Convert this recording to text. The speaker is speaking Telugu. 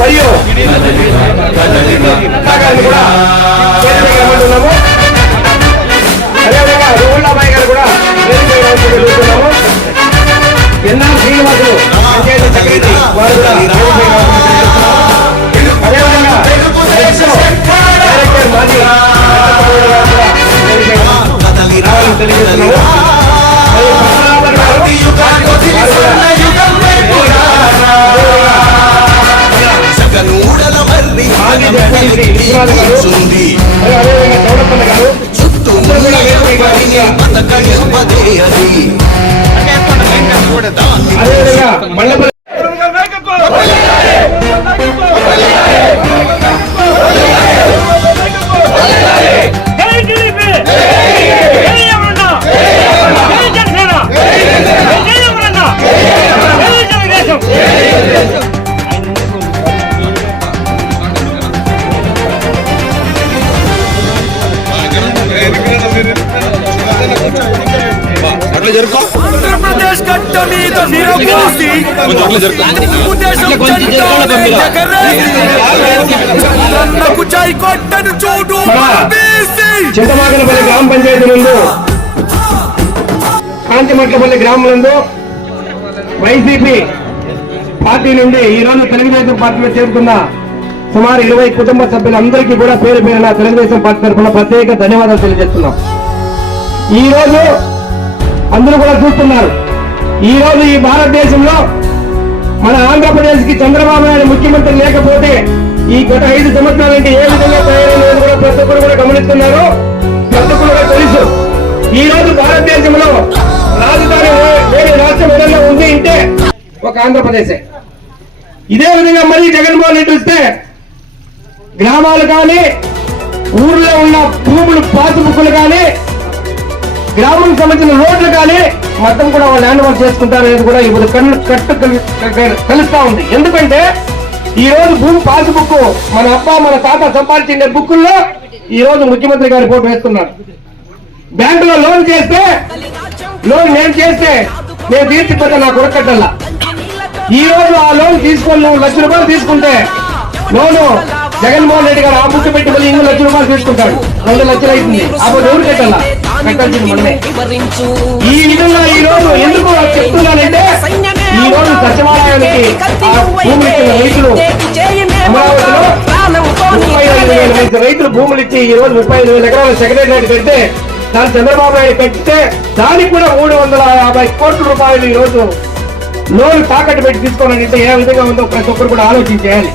మరియు గారిని కూడా వేదిక మీద రమ్మంటున్నాము అదేవిధంగా రోహుల్లాబాయ్ గారు కూడా వేదిక మీద రమ్మంటున్నాము ఎన్ఆర్ శ్రీనివాసులు పంచాయతీ సెక్రటరీ వారు కూడా వేదిక మీద రమ్మంటున్నాము. అదేవిధంగా ఎస్ఓ డైరెక్టర్ మాజీ వెంకటరమణ గారు కూడా వేదిక మీద రావాలని తెలియజేస్తున్నాము. மல்லபல ఆంధ్రప్రదేశ్ గడ్డ మీద విరబూసి తెలుగుదేశం జెండాను ఎగరేసి నన్నుకు జై కొట్టను చూడు బీసీ చింతమాకలపల్లి గ్రామ పంచాయతీ నందు కాంతిమట్లపల్లి గ్రామం నందు వైసీపీ పార్టీ నుండి ఈ రోజు తెలుగుదేశం పార్టీలో చేరుకున్న సుమారు ఇరవై కుటుంబ సభ్యులందరికీ కూడా పేరు పేరున తెలుగుదేశం పార్టీ తరఫున ప్రత్యేక ధన్యవాదాలు తెలియజేస్తున్నాం. ఈ రోజు అందరూ కూడా చూస్తున్నారు. ఈ రోజు ఈ భారతదేశంలో మన ఆంధ్రప్రదేశ్కి చంద్రబాబు నాయుడు ముఖ్యమంత్రి లేకపోతే ఈ గత ఐదు సంవత్సరాల నుండి ఏ విధంగా తయారైనది కూడా ప్రతి ఒక్కరు కూడా గమనిస్తున్నారు. ప్రతి ఒక్కరు కూడా తెలుసు. ఈ రోజు భారతదేశంలో రాజధాని వేరే రాష్ట్రం ఏదైనా ఉంది అంటే ఒక ఆంధ్రప్రదేశే. ఇదే విధంగా మళ్ళీ జగన్మోహన్ రెడ్డి వస్తే గ్రామాలు కానీ ఊర్లో ఉన్న భూములు పాసుబుక్కులు కానీ గ్రామం సంబంధించిన రోడ్లు కానీ మొత్తం కూడా వాళ్ళు హ్యాండ్ ఓవర్ చేసుకుంటారు అనేది కూడా ఇప్పుడు కన్ను కట్టు కలుస్తా ఉంది. ఎందుకంటే ఈ రోజు భూమి పాస్ బుక్ మన అప్ప మన తాత సంపాదించిన బుక్కుల్లో ఈ రోజు ముఖ్యమంత్రి గారి ఫోటో వేస్తున్నారు. బ్యాంకులో లోన్ చేస్తే లోన్ నేను చేస్తే నేను తీర్చిపోతే నా కొరకట్టల్లా ఈ రోజు ఆ లోన్ తీసుకొని లక్ష రూపాయలు తీసుకుంటే లోను జగన్మోహన్ రెడ్డి గారు ఆ బుక్ పెట్టి మళ్ళీ ఎన్ని లక్షల రూపాయలు తీసుకుంటాడు రెండు లక్షలు అవుతుంది. అప్పుడు ఎవరు కట్టాలా? కట్టాల్సింది మనమే. ఈ విధంగా ఈ రోజు ఎందుకు చెప్తున్నానంటే ఈ రోజు సచివాలయానికి భూములు ఇచ్చిన రైతులు అమరావతిలో ముప్పై ఐదు వేల రైతులు భూములు ఇచ్చి ఈ రోజు ముప్పై ఐదు వేల ఎకరాల సెక్రటరీ పెడితే దాని చంద్రబాబు నాయుడు కట్టితే దానికి కూడా మూడు వందల యాభై కోట్ల రూపాయలు ఈ రోజు లోన్ తాకట్టు పెట్టి తీసుకోవాలంటే ఏ విధంగా ఉందో ప్రతి ఒక్కరు కూడా ఆలోచించేయాలి.